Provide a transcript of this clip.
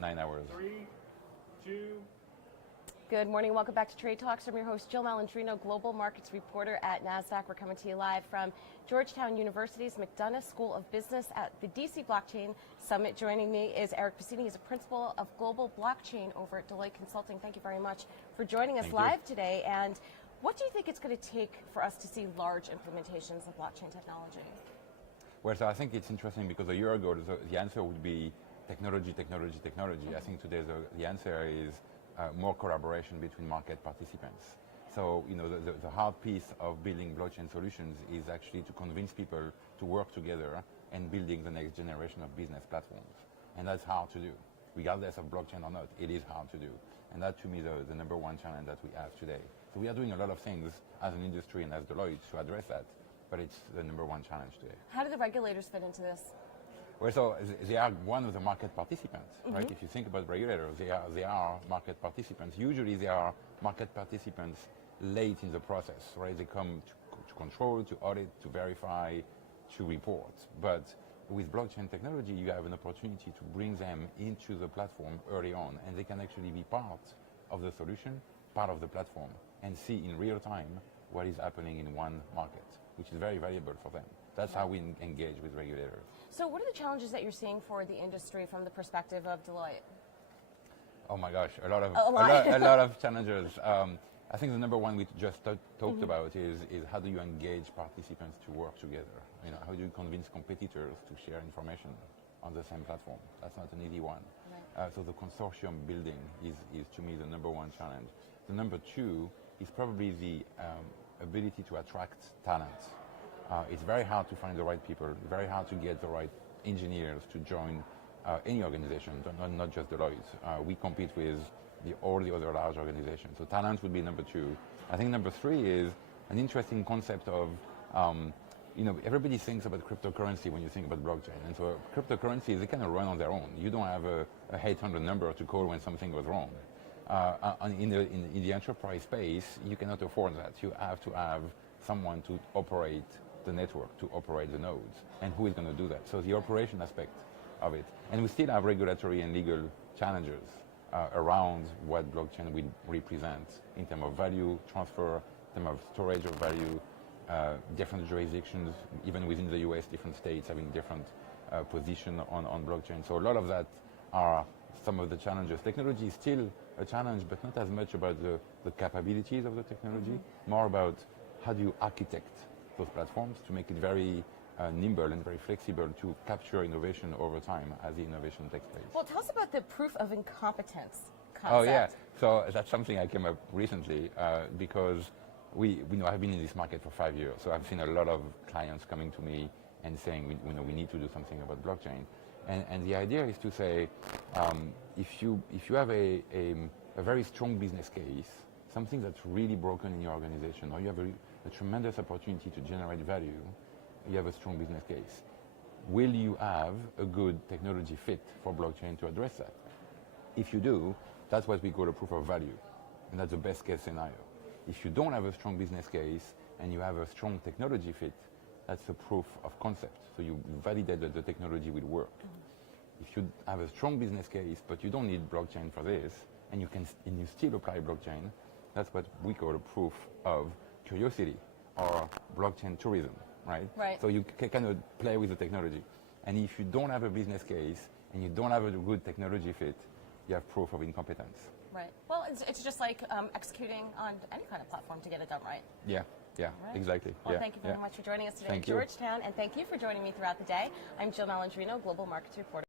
9 hours. 3, 2. Good morning. Welcome back to Trade Talks. I'm your host, Jill Malandrino, Global Markets Reporter at Nasdaq. We're coming to you live from Georgetown University's McDonough School of Business at the DC Blockchain Summit. Joining me is Eric Piscini. He's a principal of Global Blockchain over at Deloitte Consulting. Thank you very much for joining us live today. And what do you think it's going to take for us to see large implementations of blockchain technology? Well, so I think it's interesting because a year ago the answer would be technology. I think today the answer is more collaboration between market participants. So, you know, the hard piece of building blockchain solutions is actually to convince people to work together and building the next generation of business platforms. And that's hard to do. Regardless of blockchain or not, it is hard to do. And that, to me, the number one challenge that we have today. So we are doing a lot of things as an industry and as Deloitte to address that, but it's the number one challenge today. How do the regulators fit into this? Well, so they are one of the market participants, right? If you think about regulators, they are market participants. Usually they are market participants late in the process, right? They come to control, to audit, to verify, to report. But with blockchain technology, you have an opportunity to bring them into the platform early on, and they can actually be part of the solution, part of the platform, and see in real time what is happening in one market, which is very valuable for them. That's how we engage with regulators. So what are the challenges that you're seing for the industry from the perspective of Deloitte? Oh my gosh, a lot of challenges. I think the number one we just talked about is how do you engage participants to work together? You know, how do you convince competitors to share information on the same platform? That's not an easy one. Right. So the consortium building is to me the number one challenge. The number two is probably the ability to attract talent. It's very hard to find the right people, very hard to get the right engineers to join any organization, not just Deloitte. We compete with all the other large organizations. So talent would be number two. I think number three is an interesting concept of, you know, everybody thinks about cryptocurrency when you think about blockchain. And so cryptocurrencies, they kind of run on their own. You don't have a 800 number to call when something goes wrong. In the enterprise space, you cannot afford that. You have to have someone to operate the network, to operate the nodes, and who is going to do that? So the operation aspect of it. And we still have regulatory and legal challenges around what blockchain will represent in terms of value transfer, in terms of storage of value, different jurisdictions, even within the US, different states having different position on blockchain. So a lot of that are some of the challenges. Technology is still a challenge, but not as much about the capabilities of the technology, more about how do you architect those platforms to make it very nimble and very flexible to capture innovation over time as the innovation takes place. Well, tell us about the proof of incompetence concept. Oh yeah, so that's something I came up recently because we know I've been in this market for 5 years, so I've seen a lot of clients coming to me and saying we need to do something about blockchain, and the idea is to say if you have a very strong business case, something that's really broken in your organization, or you have a tremendous opportunity to generate value, you have a strong business case. Will you have a good technology fit for blockchain to address that? If you do, that's what we call a proof of value, and that's the best case scenario. If you don't have a strong business case and you have a strong technology fit, that's a proof of concept. So you validate that the technology will work. If you have a strong business case, but you don't need blockchain for this, and you still apply blockchain, that's what we call a proof of curiosity or blockchain tourism, right? So you can kind of play with the technology. And if you don't have a business case and you don't have a good technology fit, you have proof of incompetence. Right. Well, it's just like executing on any kind of platform to get it done right. Yeah, exactly. Well, thank you very much for joining us today at Georgetown, and thank you for joining me throughout the day. I'm Jill Malandrino, Global Markets Reporter.